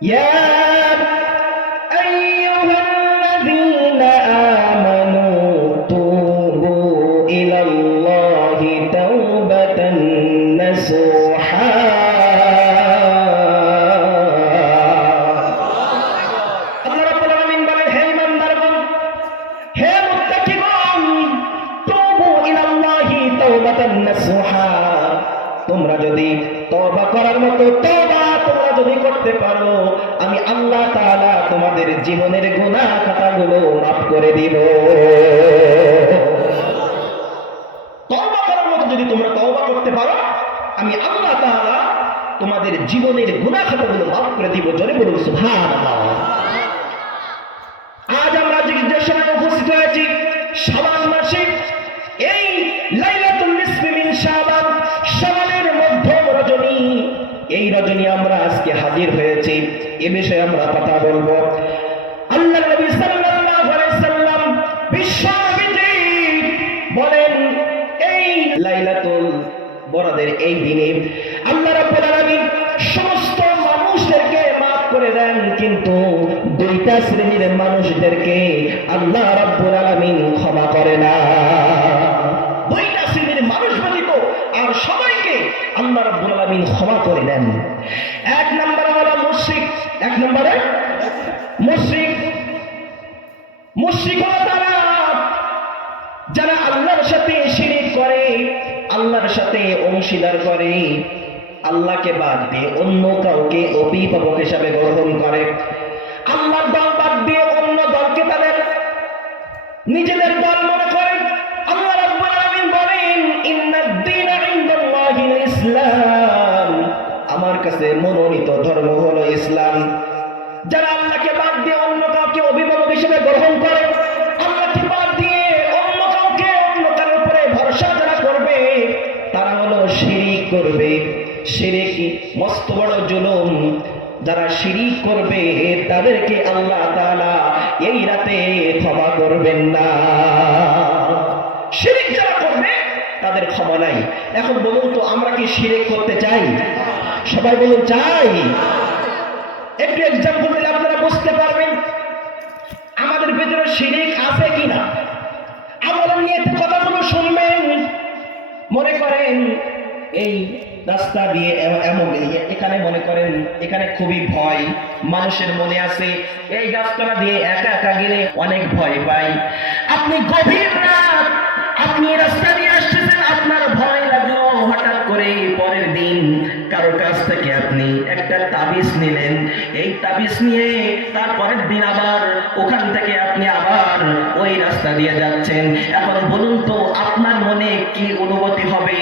Yeah, করে দিব। যদি তোমরা তওবা করতে পারো, আমি আল্লাহ তাআলা তোমাদের জীবনের গুনাহ খাতাগুলো মাফ করে দিব। জোরে বলুন, সুবহানাল্লাহ। আজ আমরা যে যে সময় উপস্থিত হয়েছি, শাবান মাসে, এই লাইলাতুল নিসফি মিন শাবান, শাবানের মধ্যম রজনী, এই রজনী আমরা আজকে হাজির হয়েছি। এ বিষয়ে আমরা কথা বলব। বড়দের এই দিনে। আল্লাহ রাব্বুল আলামিন সমস্ত মানুষদেরকে মাফ করে দেন, কিন্তু দুইটা শ্রেণির মানুষদেরকে আল্লাহ রাব্বুল আলামিন ক্ষমা করে না। দুইটা শ্রেণির মানুষ ব্যতীত আর সবাইকে আল্লাহ রাব্বুল আলামিন ক্ষমা করে দেন। এক নম্বরে হলো মুশরিক। এক নম্বরে? মুশরিক। মুশরিক হলো তারা যারা আল্লাহর সাথে আল্লাহর সাথে অংশীদার করে, আল্লাহকে বাদ দিয়ে অন্য কাউকে অভিভাবক হিসাবে গ্রহণ করে। আল্লাহর দল বাদ দিয়ে অন্য দলকে তাদের নিজেদের দল মনে করে। আল্লাহ রাব্বুল আলামিন বলেন, ইন্নাদ দীনা ইনদাল্লাহিল ইসলাম। আমার কাছে মনোনীত ধর্ম হলো ইসলাম। যারা আল্লাহকে বাদ দিয়ে অন্য কাউকে অভিভাবক হিসেবে গ্রহণ করে করবে শিরিক, মস্ত বড় জুলুম যারা শিরিক করবে, তাদেরকে আল্লাহ তাআলা এই রাতে ক্ষমা করবেন না। শিরিক যারা করবে, তাদের ক্ষমা নাই। এখন বলুন তো, আমরা কি শিরিক করতে চাই? সবাই বলুন, চাই। একটু এক্সাম্পল দিলে আপনারা বুঝতে পারবেন, আমাদের ভেতরে শিরিক আছে কিনা। আমরা নিয়ে কথাগুলো শুনবেন। মনে করেন এই রাস্তা দিয়ে এমন এখানে মনে করেন এখানে খুবই ভয়, মানুষের মনে আছে, এই রাস্তাটা দিয়ে একা একা গেলে অনেক ভয় পাই। আপনি গভীর রাত, আপনি রাস্তা দিয়ে আসতেছেন নিলেন। এই তাবিজ নিয়ে তারপরের দিন আবার ওখান থেকে আপনি আবার ওই রাস্তা দিয়ে যাচ্ছেন। এখন বলুন তো, আপনার মনে কি অনুভূতি হবে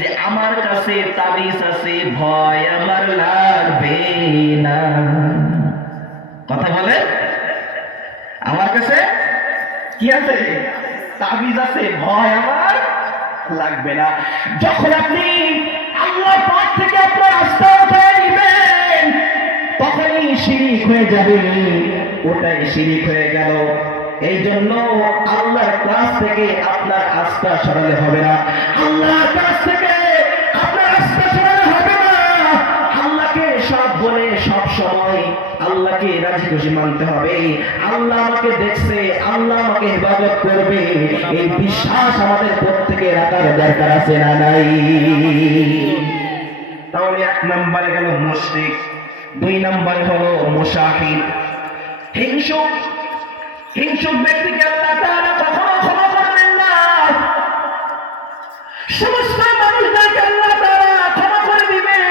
যে আমার কাছে তাবিজ আছে, ভয় আমার লাগবে না? কথা বলে আমার কাছে কি আছে? তাবিজ আছে, ভয় আমার লাগবে না। যখন আপনি আল্লাহর পথ থেকে আপনার আস্থা উঠে নিবেন শিরিক হয়ে যাবে। ওটাই শিরিক হয়ে গেল। এই জন্য আল্লাহর কাছ থেকে আপনার আস্থা সরালে হবে না। আল্লাহর কাছ থেকে আপনার আস্থা সরালে হবে না। আল্লাহকে সব বলে সব সময় আল্লাহকে রাজি খুশি মানতে হবে। আল্লাহ আমাকে দেখছে, আল্লাহ আমাকে হেফাজত করবে। এই বিশ্বাস আমাদের প্রত্যেকে রাখার দরকার আছে না নাই? তাহলে এক নম্বরে গেল মুশরিক। দুই নম্বরে হলো মুসাফির হিংসুক হিংসুক ব্যক্তিকে আল্লাহ তাআলা কখনো ক্ষমা করবেন না। সমস্ত মানুষদেরকে আল্লাহ তাআলা ক্ষমা করে দিবেন।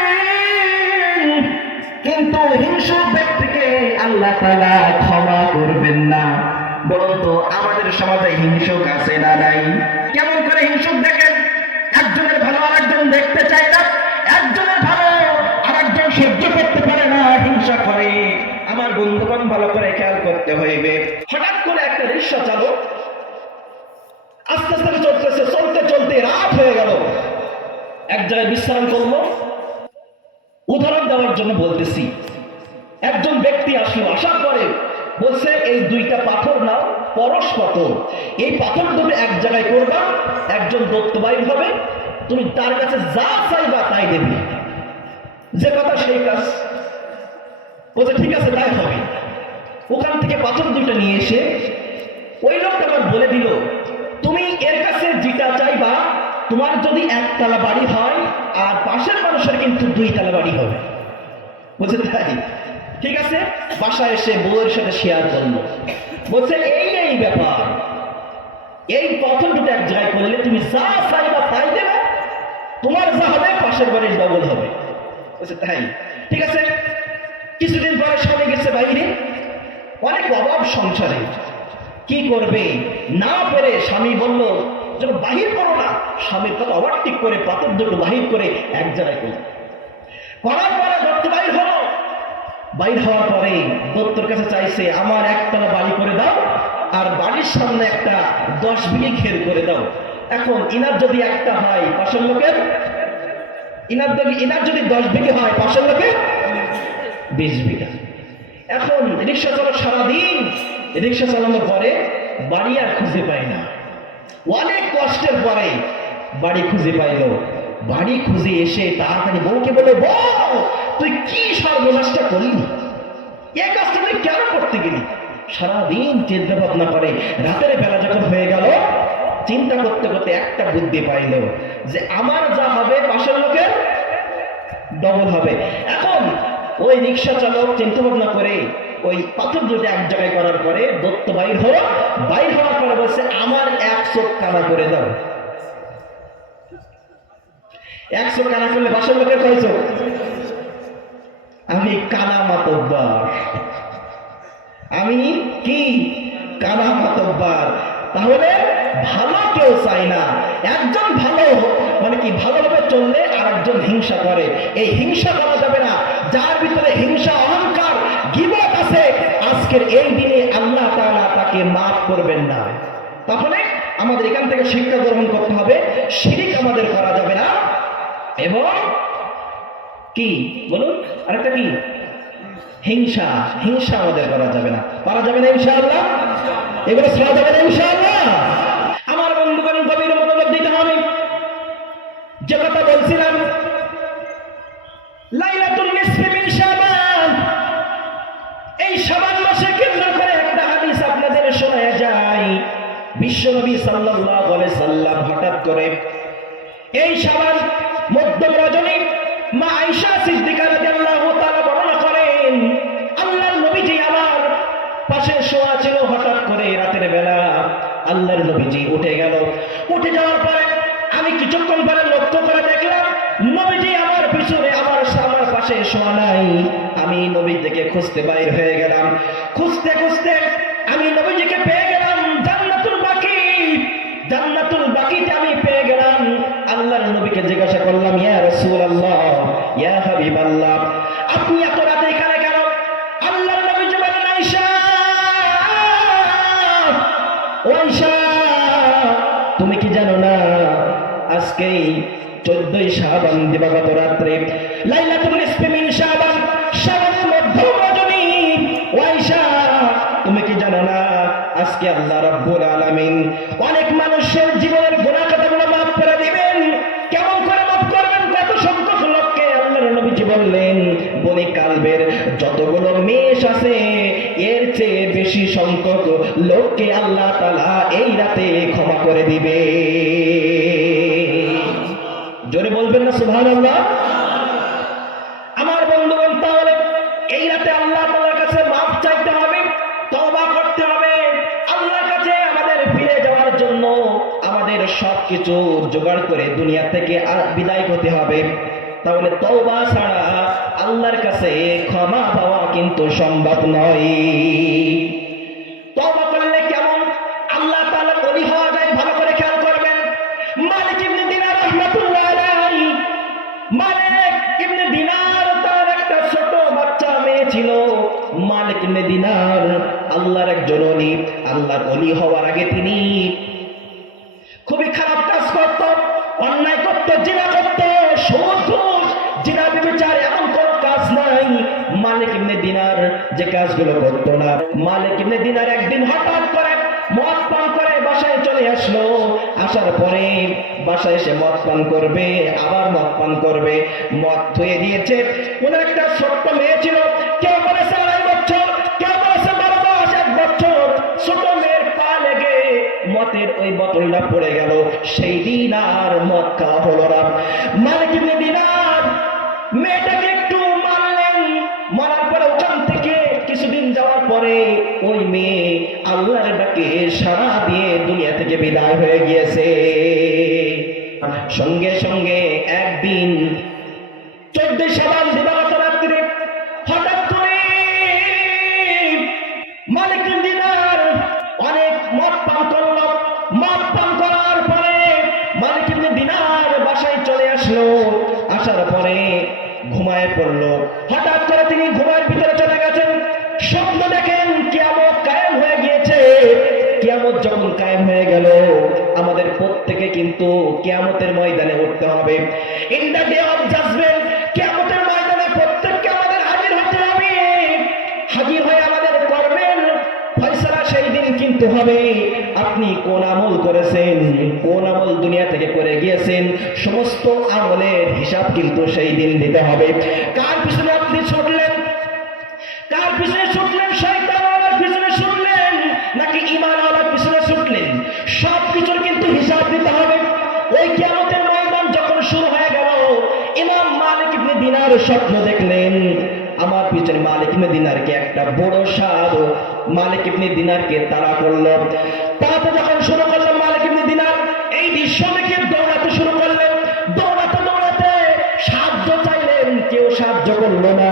কিন্তু হিংসুক ব্যক্তিকে আল্লাহ তাআলা ক্ষমা করবেন না। বলুন তো, আমাদের সমাজে হিংসুক আছে না নাই? কেমন করে হিংসুক দেখেন? একজনের ভালো আরেকজন দেখতে চায় না, একজনের ভালো আরেকজন সহ্য করতে হিংসা করে। আমার বন্ধুগণ ভালো করে খেয়াল করতে হইবে। হঠাৎ করে একটা রিক্সা চালক আস্তে আস্তে চলতেছে, চলতে চলতে রাত হয়ে গেল। এক জায়গায় বিশ্রাম করল। উদাহরণ দেওয়ার জন্য বলতেছি, একজন ব্যক্তি আসলো, আসার পরে বলছে, এই দুইটা পাথর নাও, পরশ পাথর। এই পাথর তুমি এক জায়গায় করবা, একজন দত্তবাই হবে, তুমি তার কাছে যা চাইবা তাই দেবে। যে কথা সেই কাজ। বলছে, ঠিক আছে, তাই হবে। ওখান থেকে পাথর দুটো নিয়ে এসে ওই লোকটা আবার বলে দিল, তুমি এর কাছে যেটা চাইবা, তোমার যদি একতলা বাড়ি হয় আর পাশের মানুষের কিন্তু দুই তলা বাড়ি হবে। বলছে, তাই? ঠিক আছে? বাসায় এসে বউয়ের সাথে শেয়ার করল। বলছে, এই এই ব্যাপার। এই পথর দুটো এক জায়গায় করলে তুমি যা চাইবা তাই দেবে, তোমার যা হবে পাশের বাড়ির ডবল হবে। বলছে, তাই? ঠিক আছে? কিছুদিন পরে স্বামী গেছে বাইরে। অনেক অভাব সংসারে। কি করবে? না পেরে স্বামী বলল, যেন বাহির করো না। স্বামী স্বামীর কথা ওভারটেক করে পাথর দুটো বাহির করে এক জায়গায় করার পরে দত্ত বাইর হলো। বাইর হওয়ার পরে দত্তর কাছে চাইছে, আমার একতলা বাড়ি করে দাও আর বাড়ির সামনে একটা দশ বিঘে ঘের করে দাও। এখন ইনার যদি একটা হয় পাশের লোকের, ইনার যদি ইনার যদি দশ বিঘে হয় পাশের লোকের বিশ বিঘা এখন রিক্সা চালানো সারাদিন রিক্সা চালানোর পরে বাড়ি আর খুঁজে পায় না। অনেক কষ্টের পরে বাড়ি খুঁজে পাইল। বাড়ি খুঁজে এসে তাড়াতাড়ি বউকে বলে, বউ, তুই কি সর্বনাশটা করলি? এ কাজটা তুই কেন করতে গেলি? সারাদিন চিন্তা ভাবনা করে। রাতের বেলা যখন হয়ে গেল, চিন্তা করতে করতে একটা বুদ্ধি পাইল যে, আমার যা হবে পাশের লোকের ডবল হবে। এখন ওই রিক্সা চালক চিন্তা ভাবনা করে ওই পাথর দুটো এক জায়গায় করার পরে দত্ত বাইর হলো। বাইর হওয়ার পরে বলছে, আমার এক চোখ কানা করে দাও। একশো কানা করলে বাসার লোকের কয় চোখ? আমি কানা মাতব্বার। আমি কি? কানা মাতব্বার? তাহলে ভালো কেউ চাই না। একজন ভালো মানে কি, ভালোভাবে চললে আর একজন হিংসা করে। এই হিংসা করা যাবে না। যার ভিতরে হিংসা, অহংকার, গিবত আছে, আজকের এই দিনে আল্লাহ তাআলা তাকে মাফ করবেন না। তাহলে আমাদের এখান থেকে শিক্ষা গ্রহণ করতে হবে, শিরিক আমাদের করা যাবে না। এবং কি? বলুন, আরেকটা কি? হিংসা হিংসা আমাদের করা যাবে না। পারা যাবে না ইনশাআল্লাহ? এগুলো ছাড়া যাবে না ইনশাআল্লাহ? আমার বন্ধুগণ গভীর মনোযোগ দিতে হবে। যে কথা বলছিলাম সাল্লাম হঠাৎ করে এই রজনী মা বর্ণনা করেন, আল্লাহর নবীজি আমার পাশে শোয়া ছিল হঠাৎ করে রাতের বেলা। আল্লাহর নবীজি উঠে গেল। উঠে যাওয়ার পরে আমি কিছুক্ষণ পরে লক্ষ্য করে দেখলাম, নবীজি আমার পিছনে আমার আমার পাশে শোয়া নাই। আমি নবীজিকে খুঁজতে বাইর হয়ে গেলাম। খুঁজতে খুঁজতে আমি নবীজিকে পেয়ে গেলাম। জিজ্ঞাসা করলাম, ইয়া রসুল আল্লাহ ইয়া হাবিব আল্লাহ আপনি এত রাতে এখানে কেন? আল্লাহ নবী বলেন ও আয়েশা, তুমি কি জানো না, আজকেই চোদ্দই শাহবান দিবাগত রাত্রে লাইলা নিসফি আছে, এর চেয়ে বেশি সংখ্যক লোককে আল্লাহ তাআলা এই রাতে ক্ষমা করে দিবে। জোরে বলবেন না রাতে আল্লাহ তাআলার কাছে মাফ চাইতে হবে, তওবা করতে হবে। আল্লাহর কাছে আমাদের ফিরে যাওয়ার জন্য আমাদের সব কিছু জোগাড় করে দুনিয়া থেকে আর বিদায় হতে হবে। তাহলে তওবা ছাড়া আল্লাহর কাছে ক্ষমা পাওয়া কিন্তু সম্ভব নয়। কাজগুলো করতো না। মালিক ইবনে দিনার একদিন হঠাৎ করে মদ পান করে বাসায় চলে আসলো। আসার পরে বাসায় এসে মদ পান করবে, আবার মদ পান করবে। মদ ধুয়ে দিয়েছে। ওনার একটা ছোট্ট মেয়ে ছিল। কেউ বলেছে আড়াই বছর, কেউ বলেছে বারো মাস, এক বছর। ছোট মেয়ের পা লেগে মদের ওই বোতলটা পড়ে গেল। সেই দিন আর মদ খাওয়া হলো না। মালিক দিনার মেয়েটাকে পরে ওই মেয়ে আল্লাহর ডাকে সারা দিয়ে দুনিয়া থেকে বিদায় হয়ে গিয়েছে। সঙ্গে সঙ্গে একদিন চোদ্দ দিবাগত রাত্রে হঠাৎ করে মালিক দিনার অনেক মদ পান করল। মদ পান করার পরে মালিক দিনার বাসায় চলে আসলো। আসার পরে ঘুমায় পড়ল। হঠাৎ করে তিনি ঘুমায় ভিতরে চলে গেছেন কিয়ামত যখন কায়েম হয়ে গেল, আমাদের প্রত্যেকে কিন্তু কিয়ামতের ময়দানে উঠতে হবে। ইন ডে অফ জাজমেন্ট ময়দানে প্রত্যেককে আমাদের হাজির হতে হবে। হাজির হয়ে আমাদের ফয়সালা সেই দিন কিন্তু হবে। আপনি কোন আমল করেছেন, কোন আমল দুনিয়া থেকে করে গিয়েছেন, সমস্ত আমলের হিসাব কিন্তু সেই দিন দিতে হবে। কার পিছনে আপনি ছুটলেন? স্বপ্ন দেখলেন, আমার পিছনে মালিক ইবনে দিনারকে একটা বড় সাদ মালিক ইবনে দিনারকে তাড়া করল। তাতে যখন শুরু করল মালিক ইবনে দিনার, এই দৃশ্য দেখে দৌড়াতে শুরু করলেন। দৌড়াতে দৌড়াতে সাহায্য চাইলেন, কেউ সাহায্য করল না।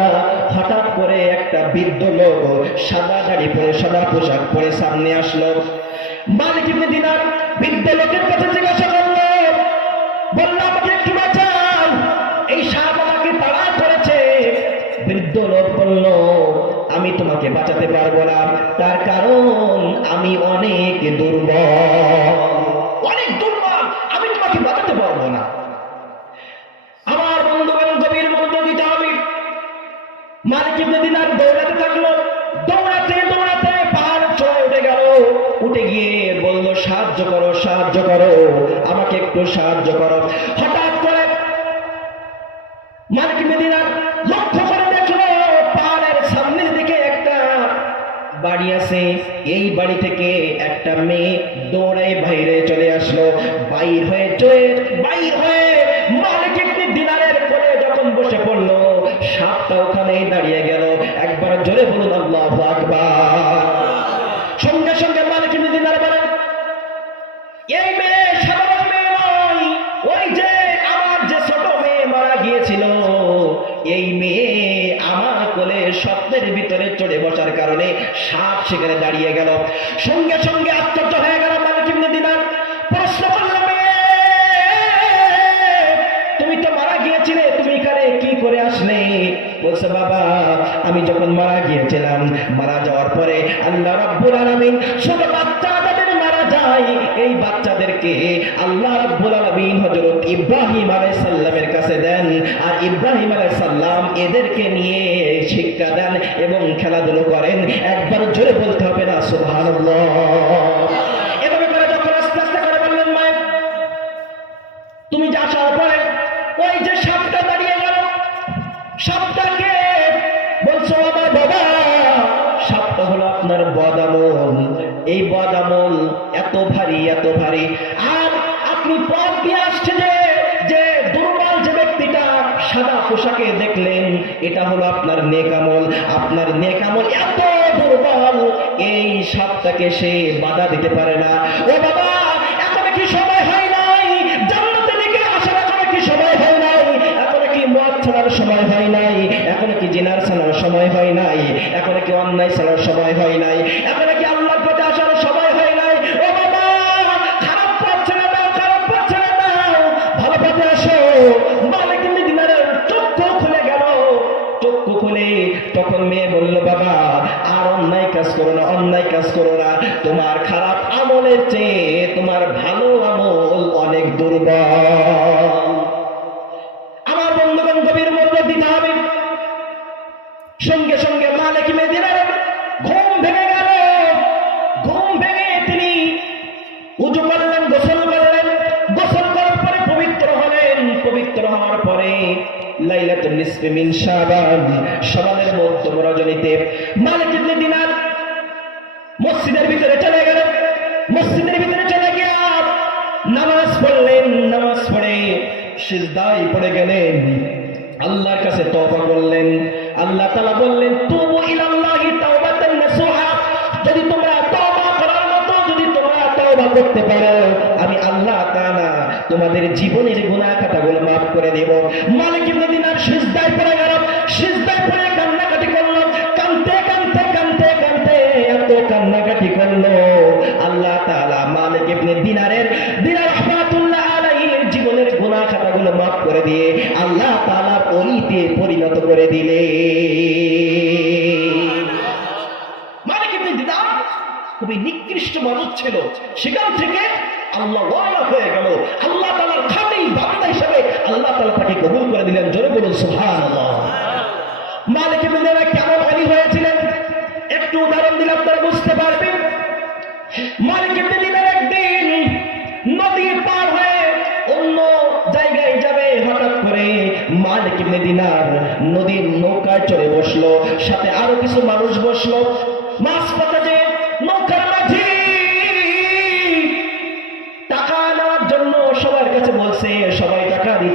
হঠাৎ করে একটা বৃদ্ধ লোক সাদা দাড়ি পরে, সাদা পোশাক পরে সামনে আসলো। মালিক ইবনে দিনার বৃদ্ধ লোকের কাছে জিজ্ঞাসা করল, বলল, আমাকে একটু লোক বলল আমি তোমাকে বাঁচাতে পারব না। তার কারণ আমি অনেক দুর্বল। অনেক দুর্বল, আমি তোমাকে বাঁচাতে পারব না। আমার বন্ধুগণ গভীর মন্ত্র দিতে হবে মালিক ইবনে দিনার দৌড়াতে থাকল, দৌড়াতে দৌড়াতে পাহাড় চড়ে উঠে গেল। উঠে গিয়ে বলল, সাহায্য করো সাহায্য করো, আমাকে একটু সাহায্য করো। হঠাৎ করে আছে এই বাড়ি থেকে একটা মেয়ে দৌড়ে বাইরে চলে আসলো। বাইর হয়ে চলে, বাইর হয়ে মালিক একটি দিনারের করে যখন বসে পড়ল, সাপটা ওখানেই দাঁড়িয়ে গেল। একবার জোরে বলুন, আল্লাহ আকবার। সাপ সেখানে দাঁড়িয়ে গেল। সঙ্গে সঙ্গে আশ্চর্য হয়ে গেল মালিক ইবনে দিনার। প্রশ্ন করল তুমি তো মারা গিয়েছিলে, তুমি এখানে কি করে আসলে? বলছে, বাবা, আমি যখন মারা গিয়েছিলাম, মারা যাওয়ার পরে আল্লাহ রাব্বুল আলামিন ছোট বাচ্চা যায় এই বাচ্চাদেরকে আল্লাহ রাব্বুল আলামিন হযরত ইব্রাহিম আলাইহিস সালামের কাছে দেন। আর ইব্রাহিম আলাইহিস সালাম এদেরকে নিয়ে শিক্ষা দেন এবং খেলাধুলো করেন। একবার জোরে বলতে হবে না, সুবহানাল্লাহ। এভাবে করে যখন আস্তে আস্তে করে বললেন, মায়ের, তুমি যে আসার পরে। ওই যে এত ভারী আর আপনি পথ দিয়ে আসছে যে যে দুর্বল যে ব্যক্তিটা সাদা পোশাকে দেখলেন, এটা হলো আপনার নেকামল। আপনার নেকামল এত দুর্বল, এই সাপটাকে সে বাধা দিতে পারে না। ও বাবা, এখনও কি সময় হয় নাই? জান্নাতের দিকে আসার এখনও কি সময় হয় নাই? এখনও কি মদ ছাড়ার সময় হয় নাই? এখন কি জিনার ছাড়ার সময় হয় নাই? এখন কি অন্যায় ছাড়ার সময় হয় নাই? এখন কি তখন মেয়ে বলল, বাবা, আর অন্যায় কাজ করো না, অন্যায় কাজ করো না। তোমার খারাপ আমলের চেয়ে তোমার ভালো আমল অনেক দুর্বল। লাইলাতুন নিসফি মিন শাবান, শাবানের মধ্যম রজনীতে। মালিক ইবনে দিনার মসজিদের ভিতরে চলে গেল। মসজিদের ভিতরে চলে গিয়া নামাজ পড়লেন, নামাজ পড়ে সিজদায় পড়ে গেলেন। আল্লাহর কাছে তওবা করলেন। আল্লাহ তাআলা বললেন, তুবু ইলাল্লাহি করতে পারো। আমি আল্লাহ তোমাদের জীবনের গুনাহ খাতাগুলো মাফ করে দেব। মালিক সিজদায় পড়ে গেল। সিজদায় পড়ে কান্নাকাটি করল। এত কান্নাকাটি করল। আল্লাহ মালিক ইবনে দিনারের দিনার আলাইহির জীবনের মাফ করে দিয়ে আল্লাহ তাআলা অলিতে পরিণত করে দিলে। নিকৃষ্ট মানুষ ছিল। সেখান থেকে আল্লাহ ওয়ালা হয়ে গেল। আল্লাহ তাআলার খালি বান্দা হিসেবে আল্লাহ তাআলা তাকে কবুল করে দিলেন জোরে বলুন, সুবহানাল্লাহ। মালিক ইবনে কেমন অলি হয়েছিলেন? একটু উদাহরণ দিলে আপনারা বুঝতে পারবেন। মালিক ইবনে একদিন নদী পার হয়ে অন্য জায়গায় যাবে। হঠাৎ করে মালিক ইবনে নদীর নৌকায় চড়ে বসল। সাথে আরও কিছু মানুষ বসল।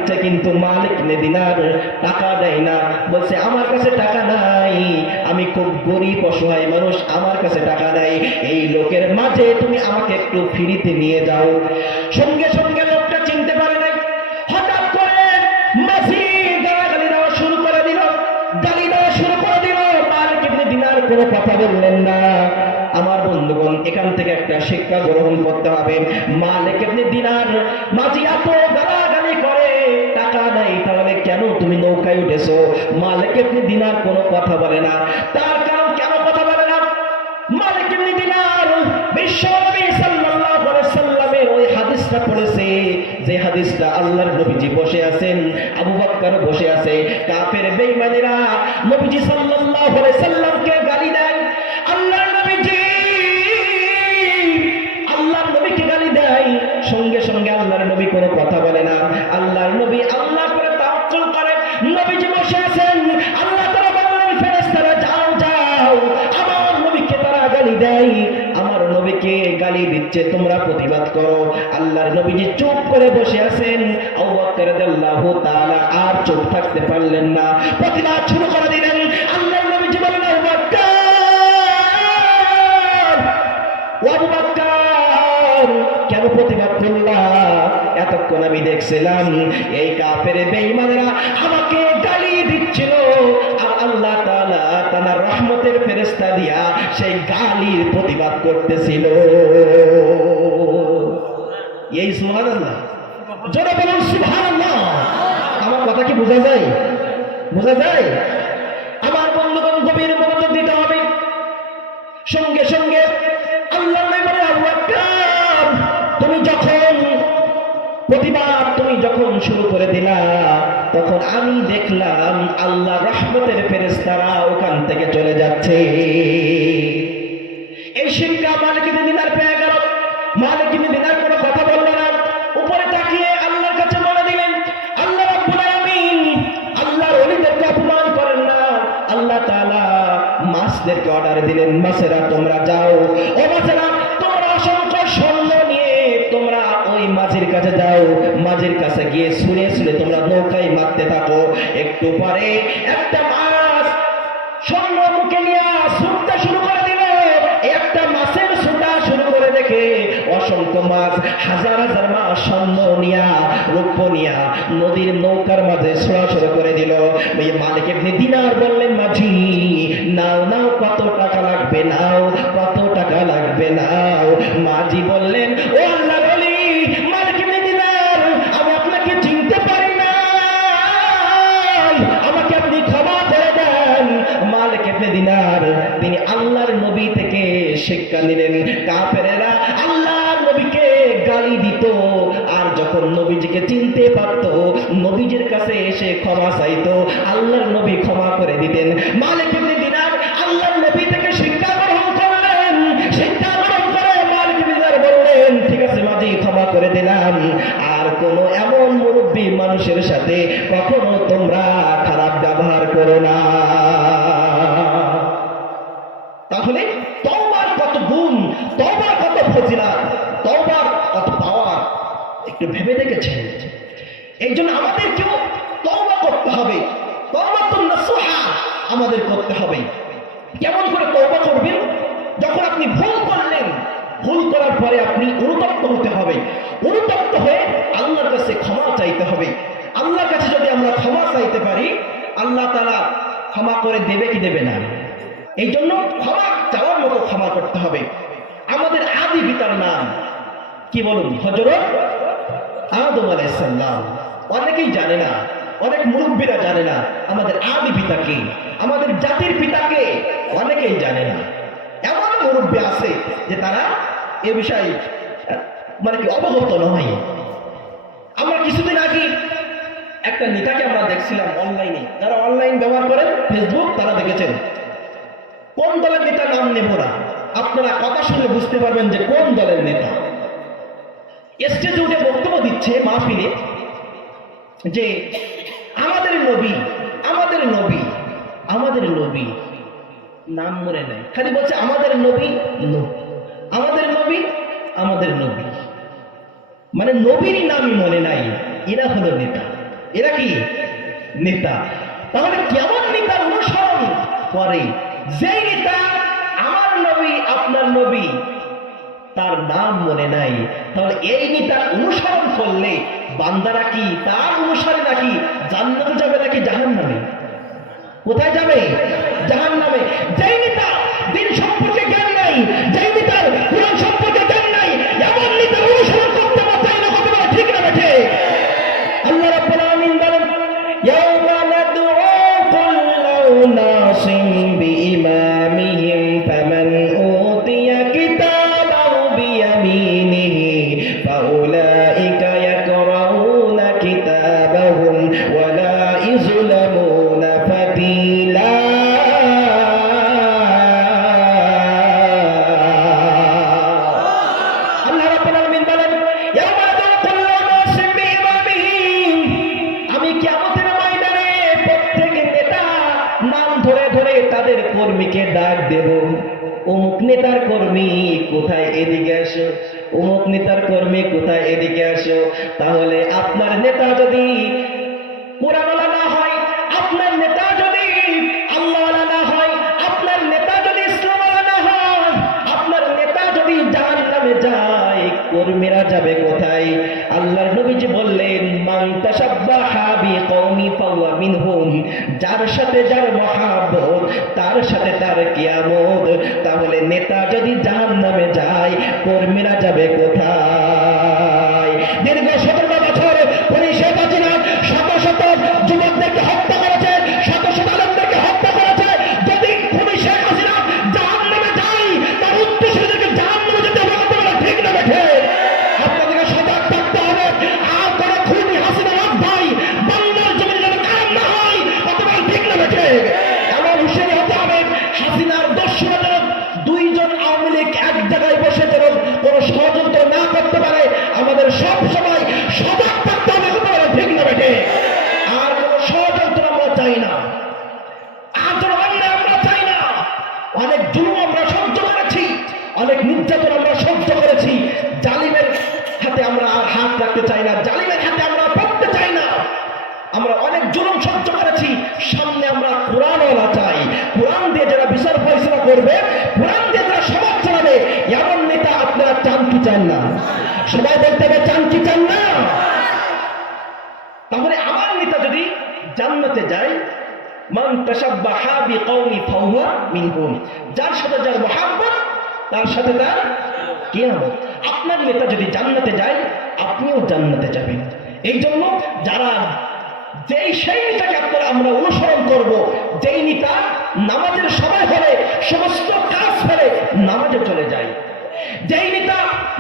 দিচ্ছে কিন্তু মালিক দিনার, টাকা দেয় না। বলছে, আমার কাছে টাকা নাই। আমি খুব গরিব, অসহায় মানুষ, আমার কাছে টাকা নাই। এই লোকের মাঝে তুমি আমাকে একটু ফিরিতে নিয়ে যাও। সঙ্গে সঙ্গে লোকটা চিনতে পারে নাই। হঠাৎ করে মাঝি গালাগালি দেওয়া শুরু করে দিল। গালি দেওয়া শুরু করে দিল। মালিক দিনার কোনো কথা বললেন না। আমার বন্ধুগণ, এখান থেকে একটা শিক্ষা গ্রহণ করতে হবে। মালিক দিনার মাঝি এত টাকা তাহলে কেন তুমি নৌকায় উঠেছো? মালিক ইবনে দিনার কোনো কথা বলে না। তার কারণ কেন কথা বলে না? মালিক ইবনে দিনার বিশ্বনবী সাল্লাল্লাহু আলাইহি সাল্লামের ওই হাদিসটা পড়েছে, যে হাদিসটা আল্লাহর নবীজি বসে আছেন, আবু বকর বসে আছে। কাফের বেঈমানেরা নবীজি সাল্লাল্লাহু আলাইহি সাল্লামকে গালি দেন। আল্লাহর নবীজি গালি দিচ্ছে, তোমরা প্রতিবাদ করো। আল্লাহর নবীজি চুপ করে বসে আছেন। আর চুপ থাকতে পারলেন না। প্রতিবাদ শুরু করে দিলেন। আল্লাহর নবীজি বলেন কেন প্রতিবাদ করলা? এতক্ষণ আমি দেখছিলাম, এই কাফের বেঈমানেরা আমাকে গালি দিচ্ছিল। আর আল্লাহ তার রহমতের ফেরেস্তা দিয়া সেই গালির প্রতিবাদ করতেছিল। এই আমার কথা কি বোঝা যায়? বোঝা যায়? আমার বন্ধুগণ গভীর মনোযোগ দিতে হবে। সঙ্গে সঙ্গে প্রতিবাদ তুমি যখন শুরু করে দিলা, তখন আমি দেখলাম আল্লাহ রহমতের ফেরেশতারা ওখান থেকে চলে যাচ্ছে। এই শিক্ষা মালিক দিনার পেয়ে গেল। মালিক দিনার কোনো কথা বলল না। উপরে তাকিয়ে আল্লাহর কাছে বলে দিলেন, আল্লাহ রাব্বুল আলামিন, আল্লাহর ওলিদেরকে অপমান করেন না। আল্লাহ তাআলা মাছদেরকে অর্ডার দিলেন, মাছেরা, তোমরা যাও গিয়ে শুনে শুনে তোমরা নৌকায় মারতে থাকো। একটু পরে একটা মাছ মুখে নিয়ে ছুটতে শুরু করে দিল। একটা মাছের ছুটা শুরু করে দেখে অসংখ্য মাছ, হাজার হাজার মাছ স্বর্ণ নিয়া রূপ নিয়া নদীর নৌকার মাঝে ছোড়া শুরু করে দিল। ওই মালিক এমনি দিনার বললেন, মাঝি, নাও নাও, কত টাকা লাগবে, নাও, কত টাকা লাগবে, নাও। মাঝি বললেন, ও আল্লাহ শিক্ষা নিলেন। কাফেরেরা আল্লাহ নবীকে গালি দিত। আর যখন নবীজিকে চিনতে পারত, নবীজির কাছে এসে ক্ষমা চাইতো। আল্লাহর নবী ক্ষমা করে দিতেন। মালিক এই জন্য ক্ষমা চাওয়ার মতো ক্ষমা করতে হবে। আমাদের আদি পিতার নাম কি বলুন? হজরত আদম আলাইসাল্লাম অনেকেই জানে না, অনেক মুরব্বীরা জানে না আমাদের আদি পিতাকে আমাদের জাতির পিতাকে অনেকেই জানে না। এমন মুরব্বী আছে যে তারা এ বিষয়ে মানে কি অবগত নয়। আমরা কিছুদিন আগে একটা নেতাকে আমরা দেখছিলাম অনলাইনে যারা অনলাইন ব্যবহার করেন ফেসবুক তারা দেখেছেন। কোন দলের নেতা নাম নেব না? আপনারা কথা শুনে বুঝতে পারবেন যে কোন দলের নেতা। স্টেজে উঠে বক্তব্য দিচ্ছে মাহফিলে যে, আমাদের নবী আমাদের নবী আমাদের নবী। নাম মনে নাই। খালি বলছে, আমাদের নবী। আমাদের নবী আমাদের নবী। মানে নবীরই নামই মনে নাই। এরা হলো নেতা। এরা কি? নেতা। তাহলে কেমন নেতার অনুসরণ করে? যেই নেতা আমার নবী, আপনার নবী, তার নাম মনে নাই। তাহলে এই নেতার অনুসরণ করলে বান্দারা কি, তার অনুসারে নাকি জান্নাতে যাবে নাকি জাহান নামে কোথায় যাবে? জাহান নামে যেই নেতা দিন সম্পর্কে জ্ঞান নাই, যেই ডাক দেব। অমুক নেতার কর্মী কোথায় এদিকে আসো? অমুক নেতার কর্মী কোথায় এদিকে আসো? তাহলে আপনার নেতা যদি কোরআনওয়ালা কর্মীরা যাবে কোথায়? আল্লাহর নবীজি বললেন যার সাথে যার মহাব্বত, তার সাথে তার কিয়ামত। তাহলে নেতা যদি জাহান নামে যায়, কর্মীরা যাবে কোথায়? জালিমের হাতে আমরা পড়তে চাই না। আমরা অনেক জুলুম সহ্য করেছি, সামনে আমরা কোরআনওয়ালা চাই। কোরআন দিয়ে যারা বিচার ফয়সলা করবে, কোরআন দিয়ে যারা সমাজ চালাবে, এমন নেতা আপনারা চান কি চান না? সবাই বলতে হবে, চান কি চান না? তাহলে আমার নেতা যদি জান্নাতে যায়, মান তাসাব্বাহা বিকওমি ফাহুয়া মিনহুম। যার সাথে যার মহাব্বত, তার সাথে তার কিয়ামত। আপনার নেতা যদি জান্নাতে যায়, আপনিও জান্নাতে যাবেন। এই জন্য যারা যেই সেই নেতাকে আপনারা আমরা অনুসরণ করব, যেই নেতা নামাজের সময় হলে, সমস্ত কাজ ফেলে নামাজে চলে যায়। যেই নেতা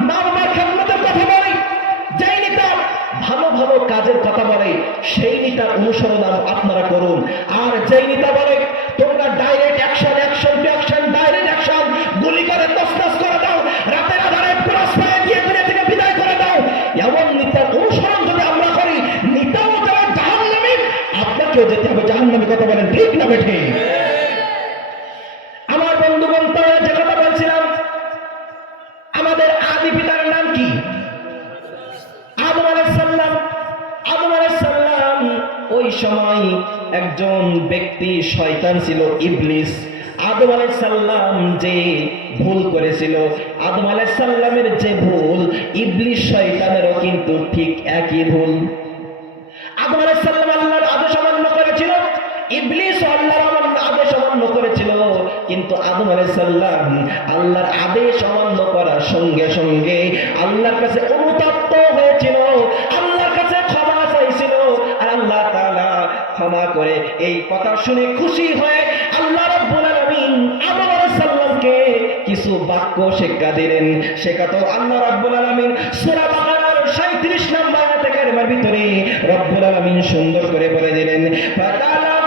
নামার খেদমতের কথা বলে, যেই নেতা ভালো ভালো কাজের কথা বলে, সেই নেতার অনুসরণ আপ- আপনারা করুন। আর যেই নেতা বলে একজন ব্যক্তি শয়তান ছিল ইবলিস। আদম আলাইহিস সাল্লাম যে ভুল করেছিল, আদম আলাইহিস সাল্লামের যে ভুল, ইবলিস শয়তানেরও কিন্তু ঠিক একই ভুল। আদম আলাইহিস সাল্লাম আল্লাহর আদেশ অমান্য করেছিল, ইবলিস আল্লাহর আদেশ অমান্য করেছিল, কিন্তু আদম আলাইহিস সাল্লাম আল্লাহর আদেশ অমান্য করার সঙ্গে সঙ্গে আল্লাহর কাছে অনুতপ্ত হয়েছিল আল্লাহর কাছে ক্ষমা চাইছিল আর আল্লাহ তাআলা ক্ষমা করে এই কথা শুনে খুশি হয়ে আল্লাহ সাল্লামকে কিছু বাক্য শিক্ষা দিলেন। শেখাতো আল্লাহ রাব্বুল আলামিন সূরা বাকারার 37 নম্বর ভিতরে রব্বুল আলামিন সুন্দর করে বলে দিলেন ফাতালাক্কা